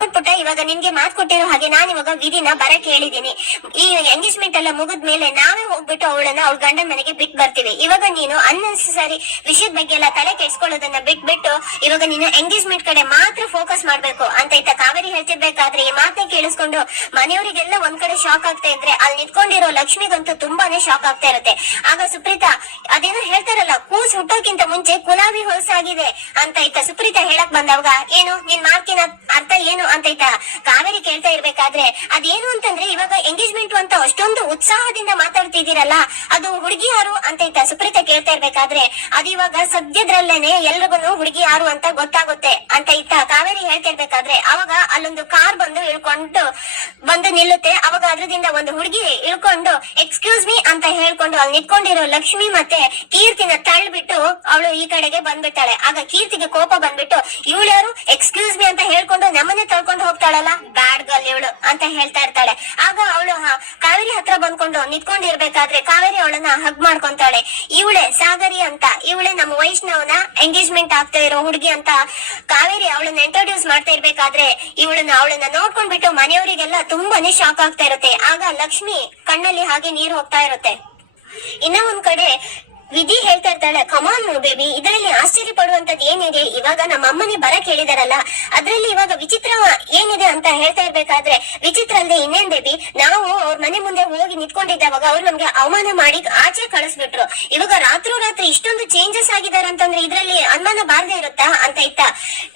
ಪುಟ್ಟ ಇವಾಗ ನಿನ್ಗೆ ಮಾತು ಕೊಟ್ಟಿರೋ ಹಾಗೆ ನಾನು ಇವಾಗ ವಿಧಿನ ಬರಕ್ ಹೇಳಿದೀನಿ ಈ ಎಂಗೇಜ್ಮೆಂಟ್ ಎಲ್ಲ ಮುಗಿದ ಮೇಲೆ ನಾವೇ ಹೋಗ್ಬಿಟ್ಟು ಅವಳನ್ನ ಅವ್ಳ ಗಂಡನ ಮನೆಗೆ ಬಿಟ್ ಬರ್ತೀವಿ. ಇವಾಗ ನೀನು ಅನ್ನೆಸರಿ ವಿಷಯದ ಬಗ್ಗೆ ಎಲ್ಲ ತಲೆ ಕೆಡ್ಸ್ಕೊಳ್ಳೋದನ್ನ ಬಿಟ್ಬಿಟ್ಟು ಇವಾಗ ನೀನು ಎಂಗೇಜ್ಮೆಂಟ್ ಕಡೆ ಮಾತ್ರ ಫೋಕಸ್ ಮಾಡ್ಬೇಕು ಅಂತ ಇತ್ತ ಕಾವೇರಿ ಹೇಳ್ತಿರ್ಬೇಕಾದ್ರೆ ಈ ಮಾತನ್ನ ಕೇಳಿಸ್ಕೊಂಡು ಮನೆಯವರಿಗೆಲ್ಲ ಒಂದ್ ಕಡೆ ಶಾಕ್ ಆಗ್ತಾ ಇದ್ರೆ ಅಲ್ಲಿ ನಿಂತ್ಕೊಂಡಿರೋ ಲಕ್ಷ್ಮಿಗಂತೂ ತುಂಬಾನೇ ಶಾಕ್ ಆಗ್ತಾ ಇರುತ್ತೆ. ಆಗ ಸುಪ್ರೀತಾ ಅದೇನೋ ಹೇಳ್ತಾರಲ್ಲ, ಕೂಸ್ ಹುಟ್ಟೋಕ್ಕಿಂತ ಮುಂಚೆ ಕುಲಾವಿ ಹೊಲಸಾಗಿದೆ ಅಂತ ಇತ್ತ ಸುಪ್ರೀತಾ ಹೇಳಕ್ ಬಂದವಾಗ, ಏನು ನಿನ್ ಮಾತಿನ ಅರ್ಥ ಏನು? ಅಂತ ಇತ್ತ ಕಾವೇರಿ ಕೇಳ್ತಾ ಇರ್ಬೇಕಾದ್ರೆ ಅದೇನು ಅಂತಂದ್ರೆ ಇವಾಗ ಎಂಗೇಜ್ಮೆಂಟ್ ಅಂತ ಅಷ್ಟೊಂದು ಉತ್ಸಾಹದಿಂದ ಮಾತಾಡ್ತಿದ್ದೀರಲ್ಲ, ಅದು ಹುಡುಗಿ ಯಾರು ಅಂತ ಇತ್ತ ಸುಪ್ರೀತ ಕೇಳ್ತಾ ಇರ್ಬೇಕಾದ್ರೆ, ಅದು ಇವಾಗ ಸದ್ಯದ್ರಲ್ಲೇನೆ ಎಲ್ರಿಗೂ ಹುಡುಗಿ ಯಾರು ಅಂತ ಗೊತ್ತಾಗುತ್ತೆ ಅಂತ ಇತ್ತ ಕಾವೇರಿ ಹೇಳ್ತಾ ಇರ್ಬೇಕಾದ್ರೆ, ಅವಾಗ ಅಲ್ಲೊಂದು ಕಾರ್ ಬಂದು ಇಳ್ಕೊಂಡು ಬಂದು ನಿಲ್ಲುತ್ತೆ, ಅವಾಗ ಅದ್ರದಿಂದ ಒಂದು ಹುಡುಗಿ ಇಳ್ಕೊಂಡು ಎಕ್ಸ್ಕ್ಯೂಸ್ ಮೀ ಅಂತ ಹೇಳ್ಕೊಂಡು ಅಲ್ಲಿ ನಿಂತ್ಕೊಂಡಿರೋ ಲಕ್ಷ್ಮಿ ಮತ್ತೆ ಕೀರ್ತಿನ ತಳ್ಳಿಬಿಟ್ಟು ಅವಳು ಈ ಕಡೆಗೆ ಬಂದ್ಬಿಡ್ತಾಳೆ. ಆಗ ಕೀರ್ತಿಗೆ ಕೋಪ ಬಂದ್ಬಿಟ್ಟು, ಇವಳು ಯಾರು? ಎಕ್ಸ್ಕ್ಯೂಸ್ ಮೀ ಅಂತ ಹೇಳ್ಕೊಂಡು ನಮ್ಮನ್ನೇ ತಳ್ಕೊಂಡು ಹೋಗ್ತಾಳಲ್ಲ? ಬ್ಯಾಡ್ ಗರ್ಲ್ ಇವಳು. ಅಂತ ಹೇಳ್ತಾ ಇರ್ತಾಳೆ. ಆಗ ಅವಳು ಕಾವೇರಿ ಹತ್ರ ಬಂದ್ಕೊಂಡು ನಿಂತ್ಕೊಂಡಿರ್ಬೇಕಾದ್ರೆ ಕಾವೇರಿ ಅವಳನ್ನ ಹಗ್ ಮಾಡ್ಕೊಂತಾಳೆ. ಇವಳೆ ಸಾಗರಿ ಅಂತ. ಇವಳೆ ನಮ್ಮ ವೈಷ್ಣವನ ಎಂಗೇಜ್ಮೆಂಟ್ ಆಗ್ತಾ ಇರೋ ಹುಡುಗಿ ಅಂತ ಕಾವೇರಿ ಅವಳನ್ನ ಇಂಟ್ರೊಡ್ಯೂಸ್ ಮಾಡ್ತಾ ಇರ್ಬೇಕಾದ್ರೆ ಇವಳನ್ನ ಅವಳನ್ನ ನೋಡ್ಕೊಂಡ್ಬಿಟ್ಟು ಮನೆಯವರಿಗೆಲ್ಲ ತುಂಬಾನೇ ಶಾಕ್ ಆಗ್ತಾ ಇರುತ್ತೆ. ಆಗ ಲಕ್ಷ್ಮಿ ಕಣ್ಣಲ್ಲಿ ಹಾಗೆ ನೀರು ಹೋಗ್ತಾ ಇರುತ್ತೆ. ಇನ್ನ ಒಂದ್ ಕಡೆ ವಿಧಿ ಹೇಳ್ತಾ ಇರ್ತಾಳೆ ಕಮಾನ್ ಬೇಬಿ ಇದರಲ್ಲಿ ಆಶ್ಚರ್ಯ ಪಡುವಂತದ್ದು ಏನಿದೆ? ಇವಾಗ ನಮ್ಮ ಅಮ್ಮನೆ ಬರ ಕೇಳಿದಾರಲ್ಲ, ಅದ್ರಲ್ಲಿ ಇವಾಗ ವಿಚಿತ್ರ ಏನಿದೆ ಅಂತ ಹೇಳ್ತಾ ಇರ್ಬೇಕಾದ್ರೆ, ವಿಚಿತ್ರ ಅಲ್ಲದೆ ಇನ್ನೇನ್ ಬೇಬಿ ನಾವು ಅವ್ರ ಮನೆ ಮುಂದೆ ಹೋಗಿ ನಿಂತ್ಕೊಂಡಿದ್ದಾವಾಗ ಅವ್ರು ನಮ್ಗೆ ಅವಮಾನ ಮಾಡಿ ಆಚೆ ಕಳಿಸ್ಬಿಟ್ರು. ಇವಾಗ ರಾತ್ರೋ ರಾತ್ರಿ ಇಷ್ಟೊಂದು ಚೇಂಜಸ್ ಆಗಿದ್ದಾರೆ ಅಂತಂದ್ರೆ ಇದ್ರಲ್ಲಿ ಅನುಮಾನ ಬಾರದೆ ಇರುತ್ತಾ ಅಂತ ಇತ್ತ?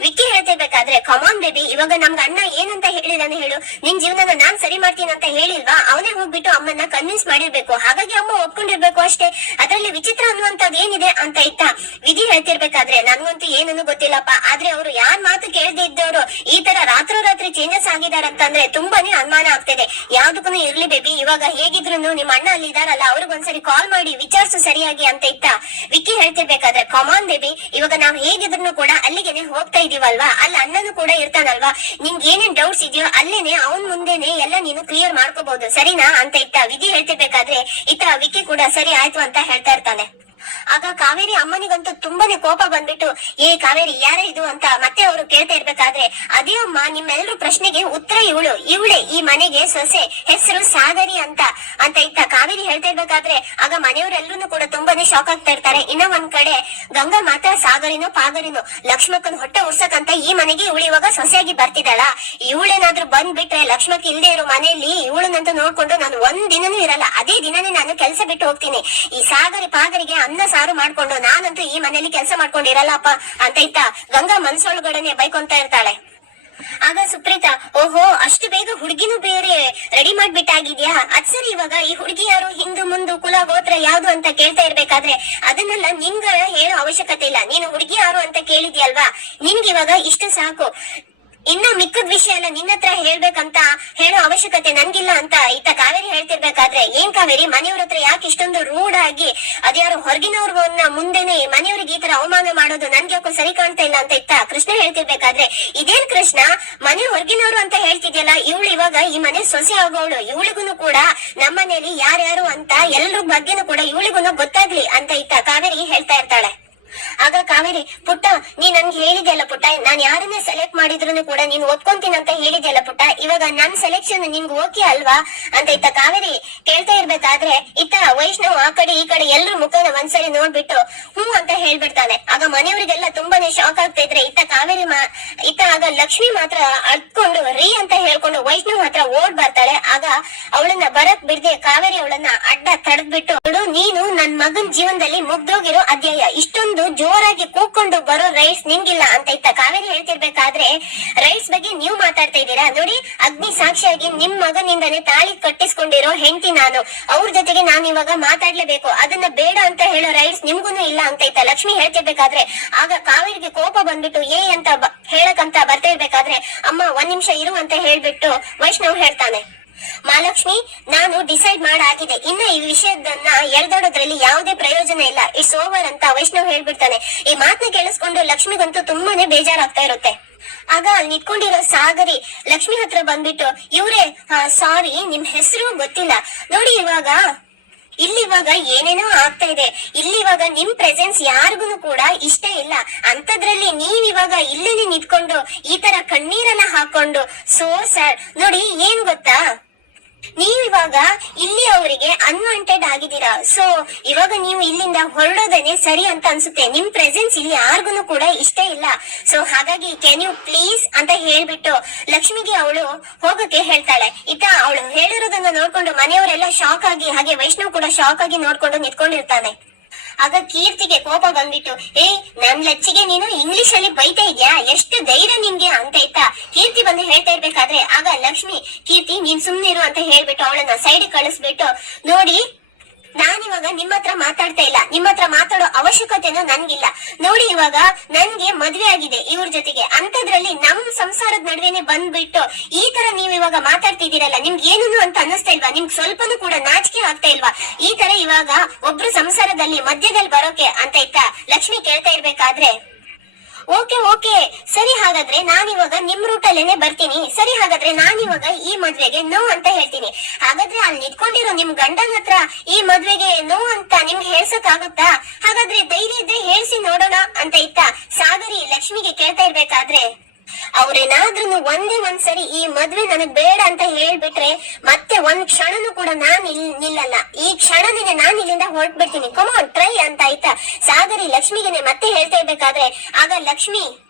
ವಿಕ್ಕಿ ಹೇಳ್ತಿರ್ಬೇಕಾದ್ರೆ ಕಮಾನ್ ಬೇಬಿ ಇವಾಗ ನಮ್ಗೆ ಅಣ್ಣ ಏನಂತ ಹೇಳಿದಾನೆ ಹೇಳು. ನಿನ್ ಜೀವನನ ನಾನ್ ಸರಿ ಮಾಡ್ತೀನಿ ಅಂತ ಹೇಳಿಲ್ವಾ? ಅವನೇ ಹೋಗ್ಬಿಟ್ಟು ಅಮ್ಮನ್ನ ಕನ್ವಿನ್ಸ್ ಮಾಡಿರ್ಬೇಕು. ಹಾಗಾಗಿ ಅಮ್ಮ ಒಪ್ಕೊಂಡಿರ್ಬೇಕು ಅಷ್ಟೇ. ಅದ್ರಲ್ಲಿ ವಿಚಿತ್ರ ಅನ್ನುವಂಥದ್ದು ಏನಿದೆ ಅಂತ ಇತ್ತ? ವಿಧಿ ಹೇಳ್ತಿರ್ಬೇಕಾದ್ರೆ, ನನ್ಗಂತೂ ಏನನ್ನು ಗೊತ್ತಿಲ್ಲಪ್ಪ. ಆದ್ರೆ ಅವರು ಯಾರ್ ಮಾತು ಕೇಳದೆ ಇದ್ದವರು, ಈ ತರ ರಾತ್ರೋರಾತ್ರಿ ಚೇಂಜಸ್ ಆಗಿದ್ದಾರೆ ಅಂತಂದ್ರೆ ತುಂಬಾನೇ ಅನುಮಾನ ಆಗ್ತಿದೆ. ಯಾವ್ದಕ್ಕೂ ಇರ್ಲಿ ಬೇಬಿ ಇವಾಗ ಹೇಗಿದ್ರು ನಿಮ್ಮ ಅಣ್ಣ ಅಲ್ಲಿ ಇದಾರಲ್ಲ, ಅವ್ರಿಗೊಂದ್ಸರಿ ಕಾಲ್ ಮಾಡಿ ವಿಚಾರಿಸು ಸರಿಯಾಗಿ ಅಂತ ಇತ್ತ? ವಿಕ್ಕಿ ಹೇಳ್ತಿರ್ಬೇಕಾದ್ರೆ ಕಮಾನ್ ಬೇಬಿ ಇವಾಗ ನಾವ್ ಹೇಗಿದ್ರು ಕೂಡ ಅಲ್ಲಿಗೆನೆ ಹೋಗ್ತಾ ಇದೀವಲ್ವಾ? ಅಲ್ಲಿ ಅಣ್ಣನು ಕೂಡ ಇರ್ತಾನಲ್ವಾ? ನಿಂಗೆ ಏನೇನ್ ಡೌಟ್ಸ್ ಇದೆಯೋ ಅಲ್ಲೇನೆ ಅವನ್ ಮುಂದೆನೆ ಎಲ್ಲ ನೀನು ಕ್ಲಿಯರ್ ಮಾಡ್ಕೋಬಹುದು ಸರಿನಾ? ಅಂತ ಇತ್ತ ವಿಧಿ ಹೇಳ್ತಿರ್ಬೇಕಾದ್ರೆ, ಇತ್ತ ವಿಕ್ಕಿ ಕೂಡ ಸರಿ ಆಯ್ತು ಅಂತ ಹೇಳ್ತಾ ಇರ್ತಾನೆ. ಆಗ ಕಾವೇರಿ ಅಮ್ಮನಿಗಂತೂ ತುಂಬಾನೇ ಕೋಪ ಬಂದ್ಬಿಟ್ಟು, ಏ ಕಾವೇರಿ, ಯಾರ ಇದು? ಅಂತ ಮತ್ತೆ ಅವರು ಕೇಳ್ತಾ ಇರ್ಬೇಕಾದ್ರೆ, ಅದೇ ಅಮ್ಮ ನಿಮ್ಮೆಲ್ಲರೂ ಪ್ರಶ್ನೆಗೆ ಉತ್ತರ ಇವಳು. ಇವಳೆ ಈ ಮನೆಗೆ ಸೊಸೆ, ಹೆಸರು ಸಾಗರಿ ಅಂತ. ಅಂತ ಇತ್ತ ಕಾವೇರಿ ಹೇಳ್ತಾ ಇರ್ಬೇಕಾದ್ರೆ, ಆಗ ಮನೆಯವರೆಲ್ಲರೂ ಕೂಡ ತುಂಬಾನೇ ಶಾಕ್ ಆಗ್ತಾ ಇರ್ತಾರೆ. ಇನ್ನ ಒಂದ್ ಕಡೆ, ಗಂಗಾ ಮಾತ್ರ ಸಾಗರಿನೋ ಪಾಗರಿನೋ, ಲಕ್ಷ್ಮಕ್ಕನ್ ಹೊಟ್ಟೆ ಉರ್ಸಕ್ಕಂತ ಈ ಮನೆಗೆ ಇವಳು ಇವಾಗ ಸೊಸೆಯಾಗಿ ಬರ್ತಿದ್ದಾಳ. ಇವಳೇನಾದ್ರೂ ಬಂದ್ಬಿಟ್ರೆ ಲಕ್ಷ್ಮಕ್ ಇಲ್ದೇ ಇರೋ ಮನೆಯಲ್ಲಿ ಇವಳನ್ನಂತ ನೋಡ್ಕೊಂಡು ನಾನು ಒಂದ್ ದಿನನೂ ಇರಲ್ಲ. ಅದೇ ದಿನನೇ ನಾನು ಕೆಲಸ ಬಿಟ್ಟು ಹೋಗ್ತೀನಿ. ಈ ಸಾಗರಿ ಪಾಗರಿಗೆ ಅನ್ನ ಸಾರು ಮಾಡ್ಕೊಂಡು ನಾನಂತೂ ಈ ಮನೆಯಲ್ಲಿ ಕೆಲಸ ಮಾಡ್ಕೊಂಡು ಇರಲ್ಲಪ್ಪ ಅಂತ ಇತ್ತ ಗಂಗಾ ಮನ್ಸೊಳಗಡೆನೆ ಬೈಕೊಂತ ಇರ್ತಾಳೆ. ಆಗ ಸುಪ್ರೀತಾ, ಓಹೋ, ಅಷ್ಟು ಬೇಗ ಹುಡುಗಿನೂ ಬೇರೆ ರೆಡಿ ಮಾಡ್ಬಿಟ್ಟಾಗಿದ್ಯಾ? ಅದ್ ಸರಿ ಇವಾಗ ಈ ಹುಡುಗಿ ಯಾರು ಹಿಂದು ಮುಂದು ಕುಲ ಗೋತ್ರ ಯಾವ್ದು ಅಂತ ಕೇಳ್ತಾ ಇರ್ಬೇಕಾದ್ರೆ ಅದನ್ನೆಲ್ಲ ನಿನ್ಗ ಹೇಳೋ ಅವಶ್ಯಕತೆ ಇಲ್ಲ. ನೀನು ಹುಡುಗಿ ಯಾರು ಅಂತ ಕೇಳಿದ್ಯಲ್ವಾ? ನಿನ್ಗೆ ಇವಾಗ ಇಷ್ಟು ಸಾಕು. ಇನ್ನ ಮಿಕ್ಕದ ವಿಷಯ ಎಲ್ಲ ನಿನ್ನ ಹತ್ರ ಹೇಳ್ಬೇಕಂತ ಹೇಳೋ ಅವಶ್ಯಕತೆ ನನ್ಗಿಲ್ಲ ಅಂತ ಇತ್ತ ಕಾವೇರಿ ಹೇಳ್ತಿರ್ಬೇಕಾದ್ರೆ ಏನ್ ಕಾವೇರಿ? ಮನೆಯವ್ರ ಹತ್ರ ಯಾಕೆ ಇಷ್ಟೊಂದು ರೂಢ ಆಗಿ ಅದ್ಯಾರು ಹೊರಗಿನವ್ರನ್ನ ಮುಂದೆನೆ ಮನೆಯವ್ರಿಗೆ ಈ ತರ ಅವಮಾನ ಮಾಡೋದು ನನ್ಗೆ ಯಾಕೋ ಸರಿ ಕಾಣ್ತಾ ಇಲ್ಲ ಅಂತ ಇತ್ತ ಕೃಷ್ಣ ಹೇಳ್ತಿರ್ಬೇಕಾದ್ರೆ, ಇದೇನ್ ಕೃಷ್ಣ? ಮನೆ ಹೊರಗಿನವ್ರು ಅಂತ ಹೇಳ್ತಿದ್ಯಲ್ಲ, ಇವಳು ಇವಾಗ ಈ ಮನೆ ಸೊಸೆ ಆಗೋಳು ಇವಳಿಗೂ ಕೂಡ ನಮ್ಮನೇಲಿ ಯಾರ್ಯಾರು ಅಂತ ಎಲ್ರ ಬಗ್ಗೆನೂ ಕೂಡ ಇವಳಿಗೂ ಗೊತ್ತಾಗ್ಲಿ ಅಂತ ಇತ್ತ ಕಾವೇರಿ ಹೇಳ್ತಾ ಇರ್ತಾಳೆ. ಆಗ ಕಾವೇರಿ, ಪುಟ್ಟ, ನೀ ನನ್ಗೆ ಹೇಳಿದೆಯಲ್ಲ ಪುಟ್ಟ, ನಾನ್ ಯಾರನ್ನೇ ಸೆಲೆಕ್ಟ್ ಮಾಡಿದ್ರು ಕೂಡ ನೀನ್ ಒಪ್ಕೊಂತೀನಿ ಅಂತ ಹೇಳಿದೆಯಲ್ಲ ಪುಟ್ಟ, ಇವಾಗ ನನ್ ಸೆಲೆಕ್ಷನ್ ನಿಂಗ್ ಓಕೆ ಅಲ್ವಾ? ಅಂತ ಇತ್ತ ಕಾವೇರಿ ಕೇಳ್ತಾ ಇರ್ಬೇಕಾದ್ರೆ ಇತ್ತ ವೈಷ್ಣವ್ ಆ ಕಡೆ ಈ ಕಡೆ ಎಲ್ರ ಮುಖನ ಒಂದ್ಸರಿ ನೋಡ್ಬಿಟ್ಟು ಹ್ಞೂ ಅಂತ ಹೇಳ್ಬಿಡ್ತಾನೆ. ಆಗ ಮನೆಯವರಿಗೆಲ್ಲ ತುಂಬಾನೇ ಶಾಕ್ ಆಗ್ತಾ ಇತ್ತ ಕಾವೇರಿ ಮಾ, ಇತ್ತ ಆಗ ಲಕ್ಷ್ಮಿ ಮಾತ್ರ ಅಡ್ಕೊಂಡು ರೀ ಅಂತ ಹೇಳ್ಕೊಂಡು ವೈಷ್ಣವ್ ಹತ್ರ ಓಡ್ ಬರ್ತಾಳೆ. ಆಗ ಅವಳನ್ನ ಬರಕ್ ಬಿಡದೆ ಕಾವೇರಿ ಅವಳನ್ನ ಅಡ್ಡ ತಡೆದ್ಬಿಟ್ಟು ನೀನು ನನ್ ಮಗನ್ ಜೀವನದಲ್ಲಿ ಮುಗ್ದೋಗಿರೋ ಅಧ್ಯಾಯ. ಇಷ್ಟೊಂದು ಜೋರಾಗಿ ಕೂಕೊಂಡು ಬರೋ ರೈಸ್ ನಿಮ್ಗಿಲ್ಲ ಅಂತ ಇತ್ತ ಕಾವೇರಿ ಹೇಳ್ತಿರ್ಬೇಕಾದ್ರೆ, ರೈಸ್ ಬಗ್ಗೆ ನೀವು ಮಾತಾಡ್ತಾ ಇದ್ದೀರಾ? ನೋಡಿ, ಅಗ್ನಿ ಸಾಕ್ಷಿಯಾಗಿ ನಿಮ್ ಮಗನಿಂದನೇ ತಾಳಿ ಕಟ್ಟಿಸ್ಕೊಂಡಿರೋ ಹೆಂಡತಿ ನಾನು. ಅವ್ರ ಜೊತೆಗೆ ನಾನು ಇವಾಗ ಮಾತಾಡ್ಲೇಬೇಕು. ಅದನ್ನ ಬೇಡ ಅಂತ ಹೇಳೋ ರೈಸ್ ನಿಮ್ಗೂನು ಇಲ್ಲ ಅಂತ ಇತ್ತ ಲಕ್ಷ್ಮಿ ಹೇಳ್ತಿರ್ಬೇಕಾದ್ರೆ, ಆಗ ಕಾವೇರಿಗೆ ಕೋಪ ಬಂದ್ಬಿಟ್ಟು ಏ ಅಂತ ಬ- ಹೇಳಕಂತ ಬರ್ತಾ ಇರ್ಬೇಕಾದ್ರೆ, ಅಮ್ಮ ಒಂದ್ ನಿಮಿಷ ಇರು ಅಂತ ಹೇಳ್ಬಿಟ್ಟು ವೈಷ್ಣವ್ ಹೇಳ್ತಾನೆ. ಮಹಾಲಕ್ಷ್ಮಿ, ನಾನು ಡಿಸೈಡ್ ಮಾಡಾಗಿದೆ. ಇನ್ನು ಈ ವಿಷಯದನ್ನ ಎಳ್ದಾಡೋದ್ರಲ್ಲಿ ಯಾವುದೇ ಪ್ರಯೋಜನ ಇಲ್ಲ. ಇಟ್ಸ್ ಓವರ್ ಅಂತ ವೈಷ್ಣವ್ ಹೇಳ್ಬಿಡ್ತಾನೆ. ಈ ಮಾತನ್ನ ಕೇಳಿಸ್ಕೊಂಡು ಲಕ್ಷ್ಮಿಗಂತೂ ತುಂಬಾನೇ ಬೇಜಾರಾಗ್ತಾ ಇರುತ್ತೆ. ಆಗ ಅಲ್ಲಿ ನಿಂತ್ಕೊಂಡಿರೋ ಸಾಗರಿ ಲಕ್ಷ್ಮಿ ಹತ್ರ ಬಂದ್ಬಿಟ್ಟು, ಇವ್ರೆ ಸಾರಿ ನಿಮ್ ಹೆಸರು ಗೊತ್ತಿಲ್ಲ. ನೋಡಿ ಇವಾಗ ಇಲ್ಲಿ ಇವಾಗ ಏನೇನೋ ಆಗ್ತಾ ಇದೆ. ಇಲ್ಲಿ ಇವಾಗ ನಿಮ್ ಪ್ರೆಸೆನ್ಸ್ ಯಾರಿಗೂ ಕೂಡ ಇಷ್ಟ ಇಲ್ಲ. ಅಂತದ್ರಲ್ಲಿ ನೀವ್ ಇವಾಗ ಇಲ್ಲೇನೆ ನಿಂತ್ಕೊಂಡು ಈ ತರ ಕಣ್ಣೀರನ್ನ ಹಾಕೊಂಡು ಸೋ ಸರ್ ನೋಡಿ, ಏನ್ ಗೊತ್ತಾ? ನೀವು ಇವಾಗ ಇಲ್ಲಿ ಅವರಿಗೆ ಅನ್ವಾಂಟೆಡ್ ಆಗಿದ್ದೀರಾ? ಸೊ ಇವಾಗ ನೀವು ಇಲ್ಲಿಂದ ಹೊರಡೋದನ್ನೇ ಸರಿ ಅಂತ ಅನ್ಸುತ್ತೆ. ನಿಮ್ ಪ್ರೆಸೆನ್ಸ್ ಇಲ್ಲಿ ಯಾರಿಗೂ ಕೂಡ ಇಷ್ಟ ಇಲ್ಲ. ಸೊ ಹಾಗಾಗಿ ಕ್ಯಾನ್ ಯು ಪ್ಲೀಸ್ ಅಂತ ಹೇಳ್ಬಿಟ್ಟು ಲಕ್ಷ್ಮಿಗೆ ಅವಳು ಹೋಗಕ್ಕೆ ಹೇಳ್ತಾಳೆ. ಇತ್ತ ಅವಳು ಹೇಳಿರೋದನ್ನ ನೋಡ್ಕೊಂಡು ಮನೆಯವರೆಲ್ಲ ಶಾಕ್ ಆಗಿ, ಹಾಗೆ ವೈಷ್ಣವ್ ಕೂಡ ಶಾಕ್ ಆಗಿ ನೋಡ್ಕೊಂಡು ನಿಂತ್ಕೊಂಡಿರ್ತಾನೆ. ಆಗ ಕೀರ್ತಿಗೆ ಕೋಪ ಬಂದ್ಬಿಟ್ಟು ಏ ನನ್ ಲಚ್ಚಿಗೆ ನೀನು ಇಂಗ್ಲಿಷ್ ಅಲ್ಲಿ ಬೈತಾ ಇದ್ಯಾ? ಎಷ್ಟು ಧೈರ್ಯ ನಿನ್ಗೆ? ಅಂತ ಇತ್ತ ಕೀರ್ತಿ ಬಂದು ಹೇಳ್ತಾ ಇರ್ಬೇಕಾದ್ರೆ ಆಗ ಲಕ್ಷ್ಮಿ, ಕೀರ್ತಿ, ನೀನ್ ಇರು ಅಂತ ಹೇಳ್ಬಿಟ್ಟು ಅವಳನ್ನ ಸೈಡ್ ಕಳಿಸ್ಬಿಟ್ಟು, ನೋಡಿ ನಾನಿವಾಗ ನಿಮ್ಮ ಹತ್ರ ಮಾತಾಡ್ತಾ ಇಲ್ಲ. ನಿಮ್ಮ ಹತ್ರ ಮಾತಾಡೋ ಅವಶ್ಯಕತೆನೂ ನನ್ಗಿಲ್ಲ. ನೋಡಿ, ಇವಾಗ ನನ್ಗೆ ಮದ್ವೆ ಆಗಿದೆ ಇವ್ರ ಜೊತೆಗೆ. ಅಂತದ್ರಲ್ಲಿ ನಮ್ ಸಂಸಾರದ ನಡುವೆನೆ ಬಂದ್ಬಿಟ್ಟು ಈ ತರ ನೀವ್ ಇವಾಗ ಮಾತಾಡ್ತಿದ್ದೀರಲ್ಲ, ನಿಮ್ಗೆ ಏನೂನು ಅಂತ ಅನ್ನಿಸ್ತಾ ಇಲ್ವಾ? ನಿಮ್ಗೆ ಸ್ವಲ್ಪನೂ ಕೂಡ ನಾಚಿಕೆ ಆಗ್ತಾ ಇಲ್ವಾ? ಈ ತರ ಇವಾಗ ಒಬ್ರು ಸಂಸಾರದಲ್ಲಿ ಮಧ್ಯದಲ್ಲಿ ಬರೋಕೆ ಅಂತ ಇತ್ತ ಲಕ್ಷ್ಮಿ ಕೇಳ್ತಾ ಇರ್ಬೇಕಾದ್ರೆ ಓಕೆ ಓಕೆ. ಸರಿ ಹಾಗಾದ್ರೆ ನಾನಿವಾಗ ನಿಮ್ ರೂಟ್ ಅಲ್ಲೇನೆ ಬರ್ತೀನಿ. ಸರಿ ಹಾಗಾದ್ರೆ ನಾನಿವಾಗ ಈ ಮದ್ವೆಗೆ ನೋ ಅಂತ ಹೇಳ್ತೀನಿ. ಹಾಗಾದ್ರೆ ಅಲ್ಲಿ ನಿಂತ್ಕೊಂಡಿರೋ ನಿಮ್ ಗಂಡನ ಹತ್ರ ಈ ಮದ್ವೆಗೆ ನೋ ಅಂತ ನಿಮ್ಗೆ ಹೇಳ್ಸಕ್ ಆಗುತ್ತಾ ಹಾಗಾದ್ರೆ ಧೈರ್ಯ ಇದ್ರೆ ಹೇಳ್ಸಿ ನೋಡೋಣ ಅಂತ ಇತ್ತ? ಸಾಗರಿ ಲಕ್ಷ್ಮಿಗೆ ಕೇಳ್ತಾ ಇರ್ಬೇಕಾದ್ರೆ? ಅವ್ರೇನಾದ್ರೂ ಒಂದೇ ಒಂದ್ಸರಿ ಈ ಮದ್ವೆ ನನಗ್ ಬೇಡ ಅಂತ ಹೇಳ್ಬಿಟ್ರೆ ಮತ್ತೆ ಒಂದ್ ಕ್ಷಣನು ಕೂಡ ನಾನ್ ಇಲ್- ನಿಲ್ಲಲ್ಲ. ಈ ಕ್ಷಣನೇ ನಾನ್ ಇಲ್ಲಿಂದ ಹೊರಟ್ಬಿಡ್ತೀನಿ. ಕಮಾನ್ ಟ್ರೈ ಅಂತ ಆಯ್ತಾ? ಸಾಗರಿ ಲಕ್ಷ್ಮಿಗೆನೆ ಮತ್ತೆ ಹೇಳ್ತಾ ಇರ್ಬೇಕಾದ್ರೆ, ಆಗ ಲಕ್ಷ್ಮಿ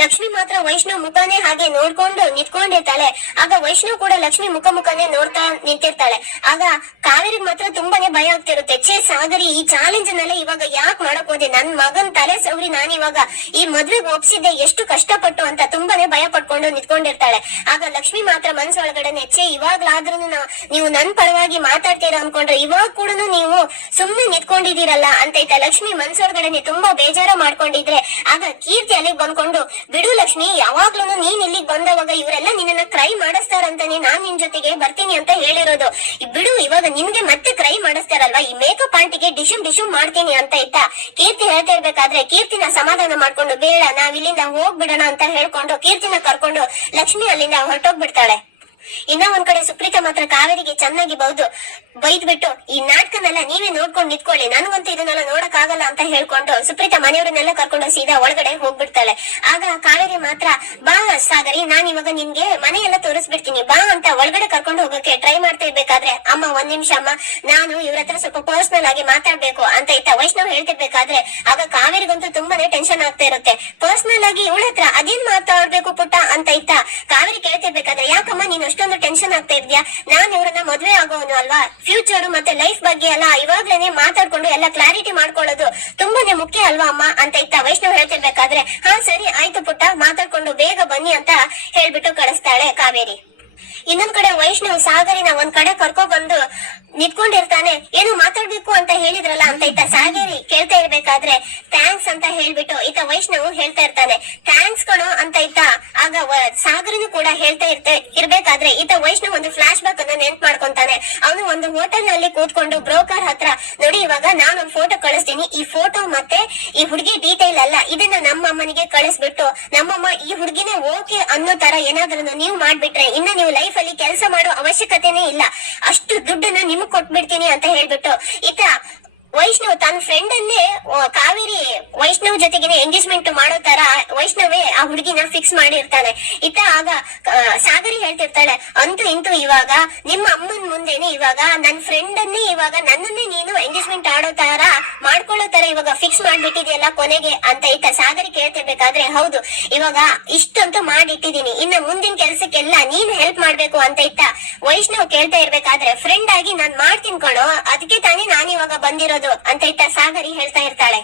ಲಕ್ಷ್ಮಿ ಮಾತ್ರ ವೈಷ್ಣವ್ ಮುಖನೇ ಹಾಗೆ ನೋಡ್ಕೊಂಡು ನಿಂತ್ಕೊಂಡಿರ್ತಾಳೆ ಆಗ ವೈಷ್ಣವ್ ಕೂಡ ಲಕ್ಷ್ಮಿ ಮುಖ ಮುಖನೇ ನೋಡ್ತಾ ನಿಂತಿರ್ತಾಳೆ. ಆಗ ಕಾವೇರಿ ಮಾತ್ರ ತುಂಬಾನೇ ಭಯ ಆಗ್ತಿರುತ್ತೆ. ಛೇ ಸಾಗರಿ, ಈ ಚಾಲೆಂಜ್ ನಲ್ಲ ಇವಾಗ ಯಾಕೆ ಮಾಡಕ್ ಹೋದೆ? ನನ್ ಮಗನ್ ತಲೆ ಸೌರಿ ನಾನು ಇವಾಗ ಈ ಮದ್ವೆಗೆ ಒಪ್ಸಿದ್ದೆ ಎಷ್ಟು ಕಷ್ಟಪಟ್ಟು ಅಂತ ತುಂಬಾನೇ ಭಯ ಪಟ್ಕೊಂಡು ನಿಂತ್ಕೊಂಡಿರ್ತಾಳೆ ಆಗ ಲಕ್ಷ್ಮಿ ಮಾತ್ರ ಮನ್ಸೊಳಗಡೆನೆ, ಛೇ ಇವಾಗ್ಲಾದ್ರೂ ನೀವು ನನ್ ಪರವಾಗಿ ಮಾತಾಡ್ತೀರಾ ಅನ್ಕೊಂಡ್ರೆ ಇವಾಗ ಕೂಡ ನೀವು ಸುಮ್ನೆ ನಿಂತ್ಕೊಂಡಿದ್ದೀರಲ್ಲ ಅಂತ ಲಕ್ಷ್ಮಿ ಮನ್ಸೊಳಗಡೆನೆ ತುಂಬಾ ಬೇಜಾರ ಮಾಡ್ಕೊಂಡಿದ್ರೆ, ಆಗ ಕೀರ್ತಿ ಅಲ್ಲಿಗೆ ಬಂದ್ಕೊಂಡು ಬಿಡು ಲಕ್ಷ್ಮಿ ಯಾವಾಗ್ಲೂ ನೀನ್ ಇಲ್ಲಿಗೆ ಬಂದವಾಗ ಇವರೆಲ್ಲ ನಿನ್ನನ್ನ ಕ್ರೈ ಮಾಡಿಸ್ತಾರಂತಾನೆ ನಾನ್ ನಿನ್ ಜೊತೆಗೆ ಬರ್ತೀನಿ ಅಂತ ಹೇಳಿರೋದು. ಬಿಡು, ಇವಾಗ ನಿನ್ಗೆ ಮತ್ತೆ ಕ್ರೈ ಮಾಡಿಸ್ತಾರಲ್ವಾ? ಈ ಮೇಕಪ್ ಆಂಟಿಗೆ ಡಿಶುಮ್ ಡಿಶುಮ್ ಮಾಡ್ತೀನಿ ಅಂತ ಇತ್ತ? ಕೀರ್ತಿ ಹೇಳ್ತಾ ಇರ್ಬೇಕಾದ್ರೆ ಕೀರ್ತಿನ ಸಮಾಧಾನ ಮಾಡ್ಕೊಂಡು ಬೇಡ ನಾವ್ ಇಲ್ಲಿಂದ ಹೋಗ್ಬಿಡೋಣ ಅಂತ ಹೇಳ್ಕೊಂಡು ಕೀರ್ತಿನ ಕರ್ಕೊಂಡು ಲಕ್ಷ್ಮಿ ಅಲ್ಲಿಂದ ಹೊರಟೋಗ್ಬಿಡ್ತಾಳೆ. ಇನ್ನ ಒಂದ್ ಕಡೆ ಸುಪ್ರೀತಾ ಮಾತ್ರ ಕಾವೇರಿಗೆ ಚೆನ್ನಾಗಿ ಬೌದು, ಬೈದ್ಬಿಟ್ಟು, ಈ ನಾಟಕನೆಲ್ಲ ನೀವೇ ನೋಡ್ಕೊಂಡು ನಿತ್ಕೊಳ್ಳಿ. ನನ್ಗಂತೂ ಇದನ್ನೆಲ್ಲ ನೋಡಕ್ ಆಗಲ್ಲ ಅಂತ ಹೇಳ್ಕೊಂಡು ಸುಪ್ರೀತಾ ಮನೆಯವರನ್ನೆಲ್ಲ ಕರ್ಕೊಂಡು ಸೀದಾ ಒಳಗಡೆ ಹೋಗ್ಬಿಡ್ತಾಳೆ. ಆಗ ಕಾವೇರಿ ಮಾತ್ರ, ಬಾ ಸಾಗರಿ, ನಾನ್ ಇವಾಗ ನಿನ್ಗೆ ಮನೆಯೆಲ್ಲ ತೋರಿಸ್ಬಿಡ್ತೀನಿ. ಬಾ ಅಂತ ಒಳಗಡೆ ಕರ್ಕೊಂಡು ಹೋಗಕ್ಕೆ ಟ್ರೈ ಮಾಡ್ತಾ ಇರ್ಬೇಕಾದ್ರೆ, ಅಮ್ಮ, ಒಂದ್ ನಿಮಿಷ ಅಮ್ಮ, ನಾನು ಇವ್ರ ಹತ್ರ ಸ್ವಲ್ಪ ಪರ್ಸನಲ್ ಆಗಿ ಮಾತಾಡ್ಬೇಕು ಅಂತ ಇತ್ತ ವೈಷ್ಣವ್ ಹೇಳ್ತಿರ್ಬೇಕಾದ್ರೆ, ಆಗ ಕಾವೇರಿಗಂತೂ ತುಂಬಾನೇ ಟೆನ್ಷನ್ ಆಗ್ತಾ ಇರುತ್ತೆ. ಪರ್ಸನಲ್ ಆಗಿ ಇವಳ ಹತ್ರ ಅದೇನ್ ಮಾತಾಡ್ಬೇಕು ಪುಟ್ಟ? ಅಂತ ಇತ್ತ ಕಾವೇರಿ ಕೇಳ್ತಿರ್ಬೇಕಾದ್ರೆ, ಯಾಕಮ್ಮ, ನೀನ್ ಅಷ್ಟೊಂದು ಟೆನ್ಷನ್ ಆಗ್ತಾ ಇದ್ಯಾ? ನಾನ್ ಇವ್ರನ್ನ ಮದ್ವೆ ಆಗೋನು ಅಲ್ವಾ? ಫ್ಯೂಚರ್ ಮತ್ತೆ ಲೈಫ್ ಬಗ್ಗೆ ಎಲ್ಲ ಇವಾಗ್ಲೇನೆ ಮಾತಾಡ್ಕೊಂಡು ಎಲ್ಲ ಕ್ಲಾರಿಟಿ ಮಾಡ್ಕೊಳ್ಳೋದು ತುಂಬಾನೇ ಮುಖ್ಯ ಅಲ್ವಾ ಅಮ್ಮ? ಅಂತ ಇತ್ತ ವೈಷ್ಣವ್ ಹೇಳ್ತಿರ್ಬೇಕಾದ್ರೆ, ಹಾ, ಸರಿ, ಆಯ್ತು ಪುಟ್ಟ, ಮಾತಾಡ್ಕೊಂಡು ಬೇಗ ಬನ್ನಿ ಅಂತ ಹೇಳ್ಬಿಟ್ಟು ಕಳಿಸ್ತಾಳೆ ಕಾವೇರಿ. ಇನ್ನೊಂದ್ ಕಡೆ ವೈಷ್ಣವ್ ಸಾಗರಿನ ಒಂದ್ ಕಡೆ ಕರ್ಕೊ ಬಂದು ನಿಂತ್ಕೊಂಡಿರ್ತಾನೆ. ಏನು ಮಾತಾಡ್ಬೇಕು ಅಂತ ಹೇಳಿದ್ರಲ್ಲ ಅಂತ ಇತ್ತ ಸಾಗೇರಿ ಕೇಳ್ತಾ ಇರ್ಬೇಕಾದ್ರೆ ಥ್ಯಾಂಕ್ಸ್ ಅಂತ ಹೇಳ್ಬಿಟ್ಟು ಈತ ವೈಷ್ಣವ್ ಹೇಳ್ತಾ ಇರ್ತಾನೆ. ಥ್ಯಾಂಕ್ಸ್ ಕಣೋ ಅಂತ ಇತ್ತ ಆಗ ಸಾಗರನು ಕೂಡ ಹೇಳ್ತಾ ಇರ್ತೆ, ಇರ್ಬೇಕಾದ್ರೆ ಈತ ವೈಷ್ಣವ್ ಒಂದು ಫ್ಲಾಶ್ ಬ್ಯಾಕ್ ಅನ್ನ ನೆನ್ಪ್ ಮಾಡ್ಕೊಂತಾನೆ. ಅವನು ಒಂದು ಹೋಟೆಲ್ನಲ್ಲಿ ಕೂತ್ಕೊಂಡು ಬ್ರೋಕರ್ ಹತ್ರ, ನೋಡಿ ಇವಾಗ ನಾನು ಒಂದು ಫೋಟೋ ಕಳಿಸ್ತೀನಿ. ಈ ಫೋಟೋ ಮತ್ತೆ ಈ ಹುಡುಗಿ ಡೀಟೇಲ್ ಅಲ್ಲ, ಇದನ್ನ ನಮ್ಮ ಅಮ್ಮನಿಗೆ ಕಳಿಸ್ಬಿಟ್ಟು, ನಮ್ಮಮ್ಮ ಈ ಹುಡುಗಿನೇ ಓಕೆ ಅನ್ನೋ ತರ ಏನಾದ್ರೂ ನೀವು ಮಾಡ್ಬಿಟ್ರೆ, ಇನ್ನ ನೀವು ಲೈಫ್ ಅಲ್ಲಿ ಕೆಲಸ ಮಾಡೋ ಅವಶ್ಯಕತೆನೇ ಇಲ್ಲ. ಅಷ್ಟು ದುಡ್ಡನ್ನ ನಿಮ್ಗ್ ಕೊಟ್ಬಿಡ್ತೀನಿ ಅಂತ ಹೇಳ್ಬಿಟ್ಟು ಈತ ವೈಷ್ಣವ್ ತನ್ನ ಫ್ರೆಂಡ್ ಅನ್ನೇ ಕಾವೇರಿ ವೈಷ್ಣವ್ ಜೊತೆಗೆ ಎಂಗೇಜ್ಮೆಂಟ್ ಮಾಡೋ ತರ ವೈಷ್ಣವೇ ಆ ಹುಡುಗಿನ ಫಿಕ್ಸ್ ಮಾಡಿರ್ತಾನೆ ಇತ್ತ ಆಗ ಸಾಗರಿ ಹೇಳ್ತಿರ್ತಾಳೆ, ಅಂತೂ ಇಂತೂ ಇವಾಗ, ನಿಮ್ಮ ಅಮ್ಮನ ಮುಂದೆನೆ ಇವಾಗ ನನ್ನ ಫ್ರೆಂಡ್ ಅನ್ನೇ ಇವಾಗ, ನನ್ನನ್ನೇ ನೀನು ಎಂಗೇಜ್ಮೆಂಟ್ ಆಡೋ ತರ, ಮಾಡ್ಕೊಳ್ಳೋ ತರ ಇವಾಗ ಫಿಕ್ಸ್ ಮಾಡ್ಬಿಟ್ಟಿದ್ಯಲ್ಲ ಕೊನೆಗೆ? ಅಂತ ಇತ್ತ ಸಾಗರಿ ಕೇಳ್ತಿರ್ಬೇಕಾದ್ರೆ, ಹೌದು, ಇವಾಗ ಇಷ್ಟಂತೂ ಮಾಡಿಟ್ಟಿದೀನಿ ಇನ್ನ ಮುಂದಿನ ಕೆಲ್ಸಕ್ಕೆಲ್ಲ ನೀನ್ ಹೆಲ್ಪ್ ಮಾಡ್ಬೇಕು. ಅಂತ ಇತ್ತ ವೈಷ್ಣವ್ ಕೇಳ್ತಾ ಇರ್ಬೇಕಾದ್ರೆ ಫ್ರೆಂಡ್ ಆಗಿ ನಾನ್ ಮಾಡ್ತೀನಿ ಕಣೋ ಅದಕ್ಕೆ ತಾನೇ ನಾನ್ ಇವಾಗ ಬಂದಿರೋದು. ಅಂತ ಇತ್ತ ಸಾಗರಿ ಹೇಳ್ತಾ ಇರ್ತಾಳೆ.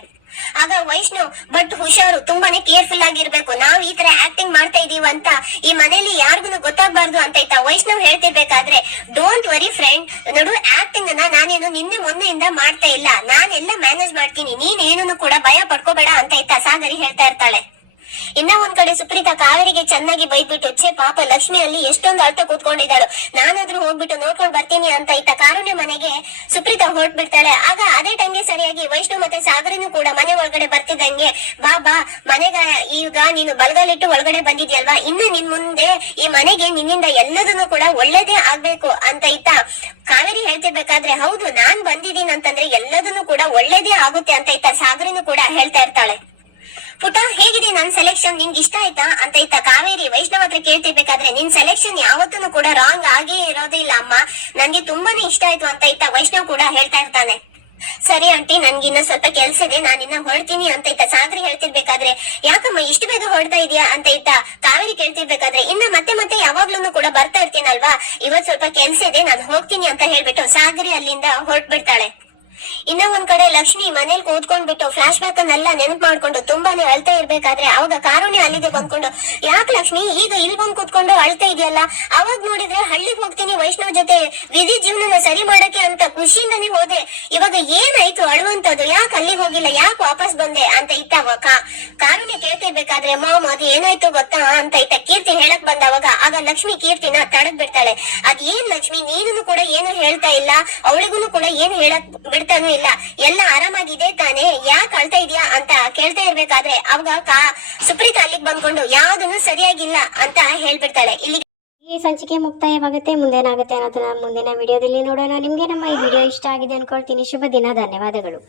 ಆಗ ವೈಷ್ಣವ್ ಬಟ್ ಹುಷಾರು, ತುಂಬಾನೇ ಕೇರ್ಫುಲ್ ಆಗಿರ್ಬೇಕು. ನಾವ್ ಈ ತರ ಆಕ್ಟಿಂಗ್ ಮಾಡ್ತಾ ಇದೀವಿ ಅಂತ ಈ ಮನೇಲಿ ಯಾರಿಗೂ ಗೊತ್ತಾಗ್ಬಾರ್ದು ಅಂತ ಇತ್ತ ವೈಷ್ಣವ್ ಹೇಳ್ತಿರ್ಬೇಕಾದ್ರೆ ಡೋಂಟ್ ವರಿ ಫ್ರೆಂಡ್ ನೋಡು ಆಕ್ಟಿಂಗ್ ಅನ್ನ ನಾನೇನು ನಿನ್ನೆ ಮೊನ್ನೆಯಿಂದ ಮಾಡ್ತಾ ಇಲ್ಲ. ನಾನೆಲ್ಲ ಮ್ಯಾನೇಜ್ ಮಾಡ್ತೀನಿ. ನೀನ್ ಏನನ್ನು ಕೂಡ ಭಯ ಪಡ್ಕೋಬೇಡ ಅಂತ ಇತ್ತ ಸಾಗರಿ ಹೇಳ್ತಾ ಇರ್ತಾಳೆ. ಇನ್ನ ಒಂದ್ ಕಡೆ ಸುಪ್ರೀತಾ ಕಾವೇರಿಗೆ ಚೆನ್ನಾಗಿ ಬೈದ್ಬಿಟ್ಟು, ಛೇ ಪಾಪ ಲಕ್ಷ್ಮಿ ಅಲ್ಲಿ ಎಷ್ಟೊಂದು ಅಳ್ತ ಕೂತ್ಕೊಂಡಿದ್ದಾಳು. ನಾನಾದ್ರೂ ಹೋಗ್ಬಿಟ್ಟು ನೋಡ್ಕೊಂಡ್ ಬರ್ತೀನಿ ಅಂತ ಇತ್ತ ಕಾರುಣ್ಯ ಮನೆಗೆ ಸುಪ್ರೀತಾ ಹೊರಟ್ಬಿಡ್ತಾಳೆ. ಆಗ ಅದೇ ಟೈಮ್ಗೆ ಸರಿಯಾಗಿ ವೈಷ್ಣು ಮತ್ತೆ ಸಾಗರನು ಕೂಡ ಮನೆ ಒಳಗಡೆ ಬರ್ತಿದ್ದಂಗೆ, ಬಾ ಬಾ, ಮನೆಗ ಈಗ ನೀನು ಬಲಗಲಿಟ್ಟು ಒಳಗಡೆ ಬಂದಿದ್ಯಲ್ವಾ? ಇನ್ನು ನಿನ್ ಮುಂದೆ ಈ ಮನೆಗೆ ನಿನ್ನಿಂದ ಎಲ್ಲದನ್ನು ಕೂಡ ಒಳ್ಳೇದೇ ಆಗ್ಬೇಕು, ಅಂತ ಇತ್ತ ಕಾವೇರಿ ಹೇಳ್ತಿರ್ಬೇಕಾದ್ರೆ, ಹೌದು, ನಾನ್ ಬಂದಿದ್ದೀನಿ ಅಂತಂದ್ರೆ ಎಲ್ಲದನ್ನು ಕೂಡ ಒಳ್ಳೇದೇ ಆಗುತ್ತೆ, ಅಂತ ಇತ್ತ ಸಾಗರನು ಕೂಡ ಹೇಳ್ತಾ ಇರ್ತಾಳೆ. ಪುಟ, ಹೇಗಿದೆ ನನ್ ಸೆಲೆಕ್ಷನ್ ನಿಮ್ಗೆ ಇಷ್ಟ ಆಯ್ತಾ? ಅಂತ ಇತ್ತ ಕಾವೇರಿ ವೈಷ್ಣವ್ ಹತ್ರ ಕೇಳ್ತಿರ್ಬೇಕಾದ್ರೆ ನಿನ್ ಸೆಲೆಕ್ಷನ್ ಯಾವತ್ತೂ ಕೂಡ ರಾಂಗ್ ಆಗೇ ಇರೋದಿಲ್ಲ ಅಮ್ಮ. ನನ್ಗೆ ತುಂಬಾನೇ ಇಷ್ಟ ಆಯ್ತು ಅಂತ ಇತ್ತ ವೈಷ್ಣವ್ ಕೂಡ ಹೇಳ್ತಾ ಇರ್ತಾನೆ. ಸರಿ ಆಂಟಿ ನನ್ಗಿನ್ನ ಸ್ವಲ್ಪ ಕೆಲ್ಸ ಇದೆ ನಾನಿನ್ನ ಹೊರಡ್ತೀನಿ ಅಂತ ಇತ್ತ ಸಾಗರಿ ಹೇಳ್ತಿರ್ಬೇಕಾದ್ರೆ, ಯಾಕಮ್ಮ ಇಷ್ಟು ಬೇಗ ಹೊರಡ್ತಾ ಇದೀಯಾ ಅಂತ ಇತ್ತ ಕಾವೇರಿ ಕೇಳ್ತಿರ್ಬೇಕಾದ್ರೆ, ಇನ್ನ ಮತ್ತೆ ಮತ್ತೆ ಯಾವಾಗ್ಲೂ ಕೂಡ ಬರ್ತಾ ಇರ್ತೀನಲ್ವಾ? ಇವತ್ ಸ್ವಲ್ಪ ಕೆಲ್ಸ ಇದೆ, ನಾನು ಹೋಗ್ತೀನಿ ಅಂತ ಹೇಳ್ಬಿಟ್ಟು ಸಾಗರಿ ಅಲ್ಲಿಂದ ಹೊರಟ್ಬಿಡ್ತಾಳೆ ಇನ್ನ ಒಂದ್ ಕಡೆ ಲಕ್ಷ್ಮಿ ಮನೇಲಿ ಕೂತ್ಕೊಂಡ್ಬಿಟ್ಟು ಫ್ಲಾಶ್ ಬ್ಯಾಕ್ ಅನ್ನೆಲ್ಲ ನೆನಪು ಮಾಡ್ಕೊಂಡು ತುಂಬಾನೇ ಅಳ್ತಾ ಇರ್ಬೇಕಾದ್ರೆ ಅವಾಗ ಕಾರುಣಿ ಅಲ್ಲಿಗೆ ಬಂದ್ಕೊಂಡು, ಯಾಕೆ ಲಕ್ಷ್ಮಿ, ಈಗ ಇಲ್ಲಿ ಬಂದ್ ಕೂತ್ಕೊಂಡು ಅಳ್ತಾ ಇದೆಯಲ್ಲ? ಅವಾಗ ನೋಡಿದ್ರೆ ಹಳ್ಳಿಗೆ ಹೋಗ್ತೀನಿ ವೈಷ್ಣವ್ ಜೊತೆ, ವಿಧಿ ಜೀವನನ ಸರಿ ಮಾಡಕ್ಕೆ ಅಂತ ಖುಷಿಯಿಂದನೆ ಹೋದೆ. ಇವಾಗ ಏನಾಯ್ತು ಅಳುವಂತದ್ದು? ಯಾಕೆ ಅಲ್ಲಿಗೆ ಹೋಗಿಲ್ಲ? ಯಾಕೆ ವಾಪಸ್ ಬಂದೆ? ಅಂತ ಇತ್ತ ಕಾರುಣಿ ಕೇಳ್ತಿರ್ಬೇಕಾದ್ರೆ, ಮಾಮ್, ಅದು ಏನಾಯ್ತು ಗೊತ್ತಾ? ಅಂತ ಇತ್ತ ಕೀರ್ತಿ ಹೇಳಕ್ ಬಂದವಾಗ, ಆಗ ಲಕ್ಷ್ಮಿ ಕೀರ್ತಿನ ತಡದ್ ಬಿಡ್ತಾಳೆ ಅದ್ ಏನ್ ಲಕ್ಷ್ಮಿ? ನೀನು ಕೂಡ ಏನು ಹೇಳ್ತಾ ಇಲ್ಲ? ಅವಳಿಗೂ ಕೂಡ ಏನು ಹೇಳಕ್ ಬಿಡ್ತಾನೂ ಇಲ್ಲ. ಎಲ್ಲ ಆರಾಮಾಗಿದೆ ತಾನೇ. ಯಾಕೆ ಅಳ್ತಾ ಇದೀಯಾ ಅಂತ ಕೇಳ್ತಾ ಇರ್ಬೇಕಾದ್ರೆ ಅವಾಗ ಕಾ ಸುಪ್ರೀತಾ ಅಲ್ಲಿಗೆ ಬಂದ್ಕೊಂಡು ಯಾವ್ದನ್ನು ಸರಿಯಾಗಿಲ್ಲ ಅಂತ ಹೇಳ್ಬಿಡ್ತಾಳೆ. ಇಲ್ಲಿ ಈ ಸಂಚಿಕೆ ಮುಕ್ತಾಯವಾಗುತ್ತೆ. ಮುಂದೇನಾಗುತ್ತೆ ಅನ್ನೋದನ್ನ ಮುಂದಿನ ವಿಡಿಯೋದಲ್ಲಿ ನೋಡೋಣ. ನಿಮಗೆ ನಮ್ಮ ಈ ವಿಡಿಯೋ ಇಷ್ಟ ಆಗಿದೆ ಅನ್ಕೊಳ್ತೀನಿ. ಶುಭ ದಿನ. ಧನ್ಯವಾದಗಳು.